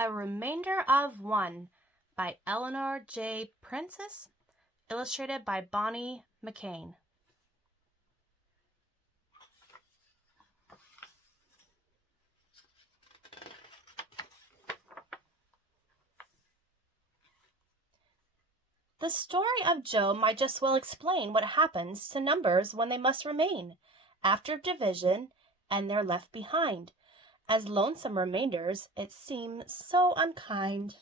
A Remainder of One by Elinor J. Pinczes, illustrated by Bonnie Mackain. The story of Joe might just well explain what happens to numbers when they must remain after division and they're left behind. As lonesome remainders, it seems so unkind.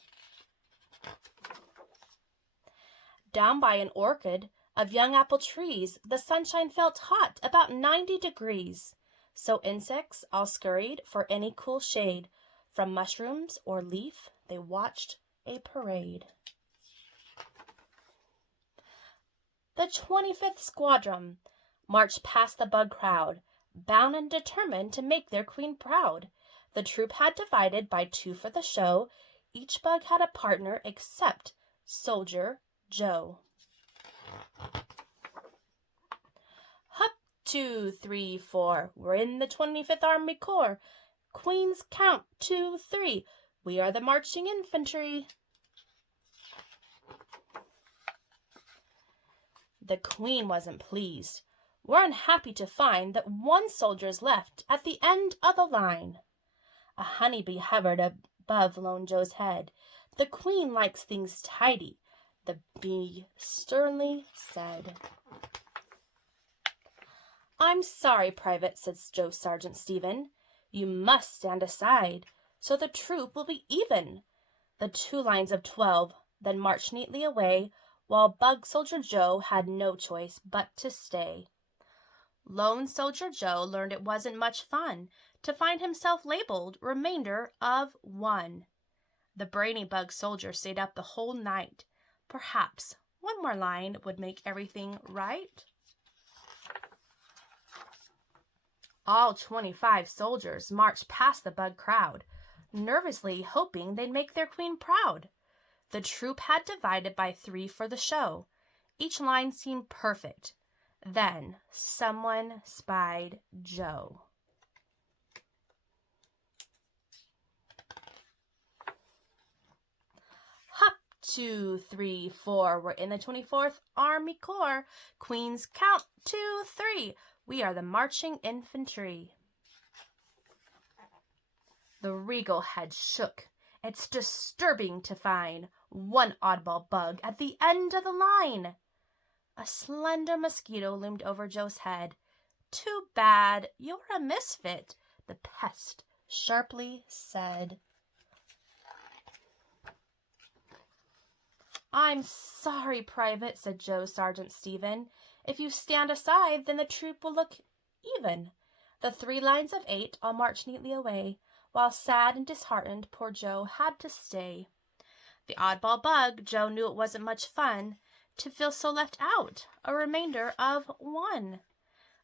Down by an orchard of young apple trees, the sunshine felt hot, about 90 degrees. So insects all scurried for any cool shade. From mushrooms or leaf, they watched a parade. The 25th Squadron marched past the bug crowd, bound and determined to make their queen proud. The troop had divided by two for the show. Each bug had a partner except Soldier Joe. Hup, 2, 3, 4. We're in the 25th Army Corps. Queens count 2, 3. We are the marching infantry. The queen wasn't pleased. We're unhappy to find that one soldier's left at the end of the line. A honeybee hovered above Lone Joe's head. The queen likes things tidy, the bee sternly said. I'm sorry, Private, said Joe Sergeant Stephen. You must stand aside, so the troop will be even. The 2 lines of 12 then marched neatly away, while Bug Soldier Joe had no choice but to stay. Lone Soldier Joe learned it wasn't much fun to find himself labeled Remainder of One. The brainy Bug Soldier stayed up the whole night. Perhaps one more line would make everything right. All 25 soldiers marched past the bug crowd, nervously hoping they'd make their queen proud. The troop had divided by 3 for the show. Each line seemed perfect. Then someone spied Joe. Hup, 2, 3, 4. We're in the 24th Army Corps. Queens count 2, 3. We are the marching infantry. The regal head shook. It's disturbing to find one oddball bug at the end of the line. A slender mosquito loomed over Joe's head. Too bad, you're a misfit, the pest sharply said. I'm sorry, Private, said Joe Sergeant Stephen. If you stand aside, then the troop will look even. The 3 lines of 8 all marched neatly away, while sad and disheartened poor Joe had to stay. The oddball bug, Joe knew it wasn't much fun to feel so left out, a remainder of one.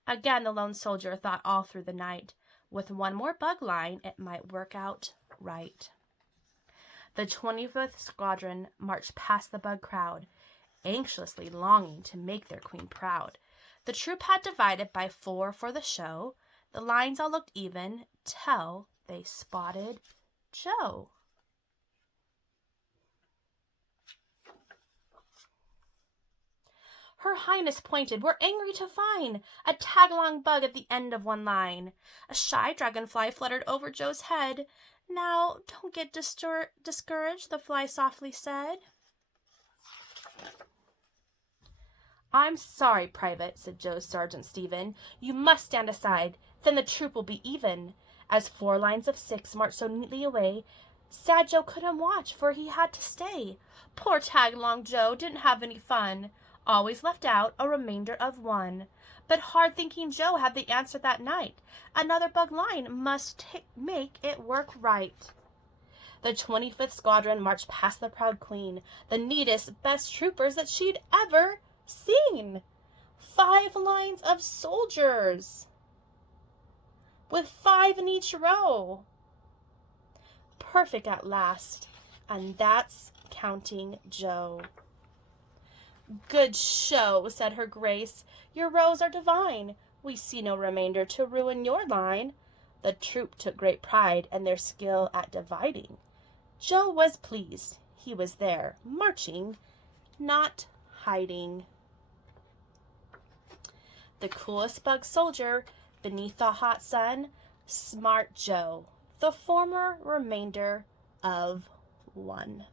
Again the lone soldier thought all through the night. With one more bug line, it might work out right. The 25th Squadron marched past the bug crowd, anxiously longing to make their queen proud. The troop had divided by 4 for the show. The lines all looked even till they spotted Joe. Her Highness pointed, we're angry to find a Tagalong Bug at the end of one line. A shy dragonfly fluttered over Joe's head. Now, don't get discouraged, the fly softly said. I'm sorry, Private, said Joe's Sergeant Stephen. You must stand aside, then the troop will be even. As 4 lines of 6 marched so neatly away, sad Joe couldn't watch, for he had to stay. Poor Tagalong Joe didn't have any fun. Always left out, a remainder of one. But hard-thinking Joe had the answer that night. Another bug line must make it work right. The 25th Squadron marched past the proud queen, the neatest, best troopers that she'd ever seen. 5 lines of soldiers, with 5 in each row. Perfect at last, and that's counting Joe. Good show, said her grace. Your rows are divine. We see no remainder to ruin your line. The troop took great pride in their skill at dividing. Joe was pleased. He was there, marching, not hiding. The coolest bug soldier beneath the hot sun, Smart Joe, the former remainder of one.